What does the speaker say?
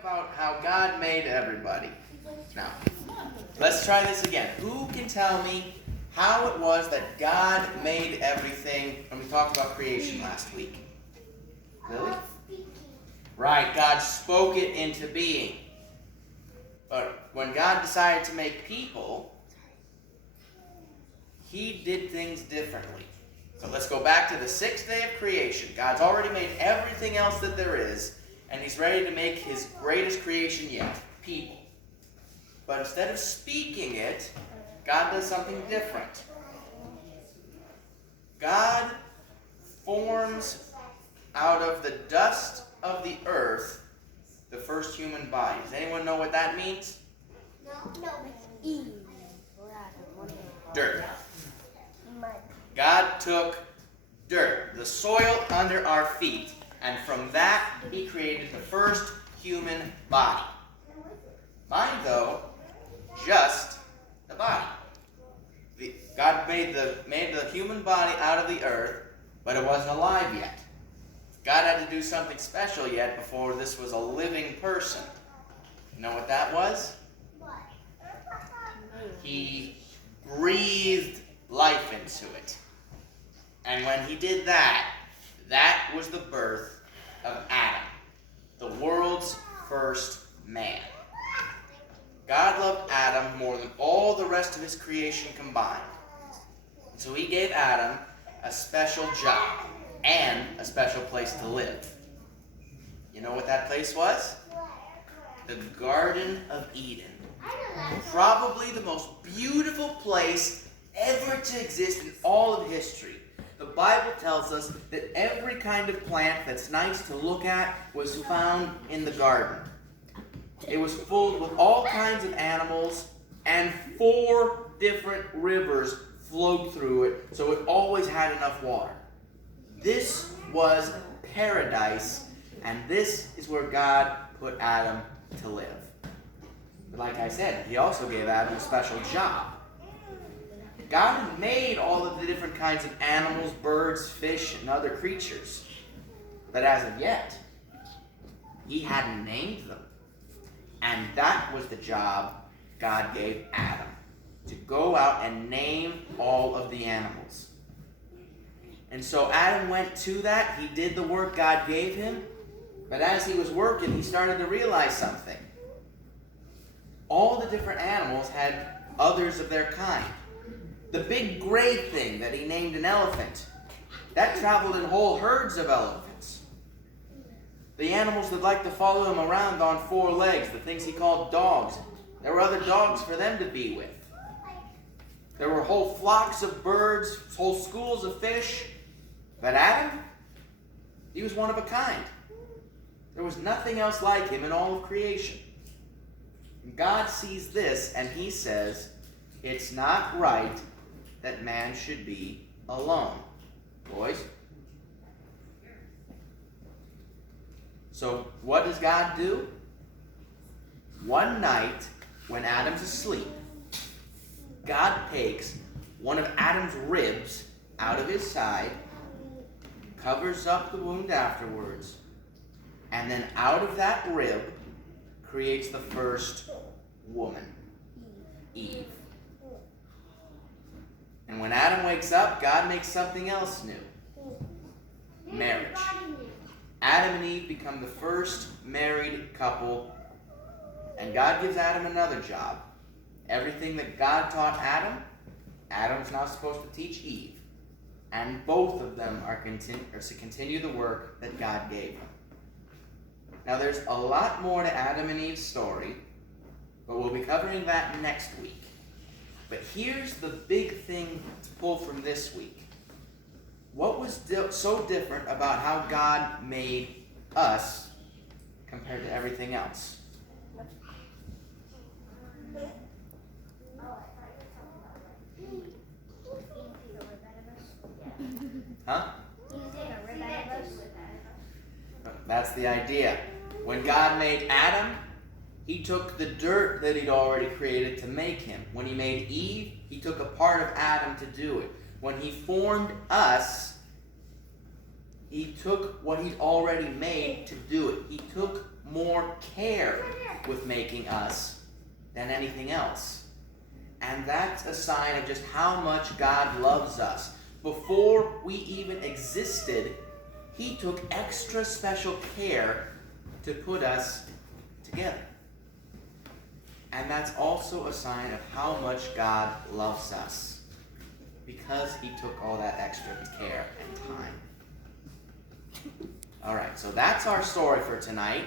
about how God made everybody. Now, let's try this again. Who can tell me how it was that God made everything when we talked about creation last week? Lily? Right, God spoke it into being. But when God decided to make people, He did things differently. So let's go back to the sixth day of creation. God's already made everything else that there is, and He's ready to make His greatest creation yet, people. But instead of speaking it, God does something different. God forms out of the dust of the earth the first human body. Does anyone know what that means? No. Eve. Dirt. God took dirt, the soil under our feet, and from that He created the first human body. Mine, though, just the body. God made the human body out of the earth, but it wasn't alive yet. God had to do something special yet before this was a living person. You know what that was? He breathed life into it. And when He did that, that was the birth of Adam, the world's first man. God loved Adam more than all the rest of His creation combined. So He gave Adam a special job and a special place to live. You know what that place was? The Garden of Eden. Probably the most beautiful place ever to exist in all of history. The Bible tells us that every kind of plant that's nice to look at was found in the garden. It was full with all kinds of animals, and 4 different rivers flowed through it, so it always had enough water. This was paradise, and this is where God put Adam to live. But like I said, He also gave Adam a special job. God had made all of the different kinds of animals, birds, fish, and other creatures. But as of yet, He hadn't named them. And that was the job God gave Adam, to go out and name all of the animals. And so Adam went to that. He did the work God gave him. But as he was working, he started to realize something. All the different animals had others of their kind. The big gray thing that he named an elephant, that traveled in whole herds of elephants. The animals that liked to follow him around on 4 legs, the things he called dogs, there were other dogs for them to be with. There were whole flocks of birds, whole schools of fish. But Adam, he was one of a kind. There was nothing else like him in all of creation. And God sees this and He says, it's not right that man should be alone. Boys? So what does God do? One night, when Adam's asleep, God takes one of Adam's ribs out of his side, covers up the wound afterwards, and then out of that rib creates the first woman, Eve. And when Adam wakes up, God makes something else new. Marriage. Adam and Eve become the first married couple, and God gives Adam another job. Everything that God taught Adam, Adam's now supposed to teach Eve. And both of them are to continue the work that God gave them. Now there's a lot more to Adam and Eve's story, but we'll be covering that next week. But here's the big thing to pull from this week. What was so different about how God made us compared to everything else? Huh? That's the idea. When God made Adam, He took the dirt that He'd already created to make him. When He made Eve, He took a part of Adam to do it. When He formed us, He took what He'd already made to do it. He took more more care with making us than anything else. And that's a sign of just how much God loves us. Before we even existed, he took extra special care to put us together. And that's also a sign of how much God loves us, because he took all that extra care and time. All right, so that's our story for tonight.